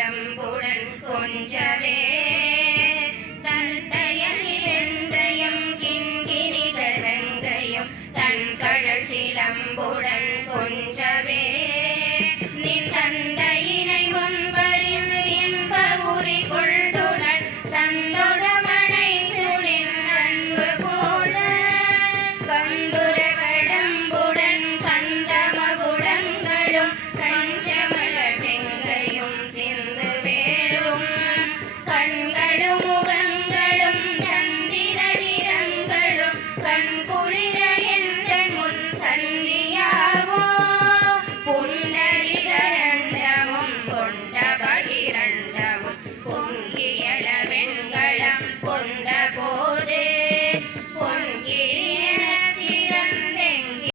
சிலம்புடன் கொஞ்சமே தந்தையணி வெந்தயம் கிண்கிணி சதங்கையும் தன் கடல் சிலம்புடன் கொஞ்சவே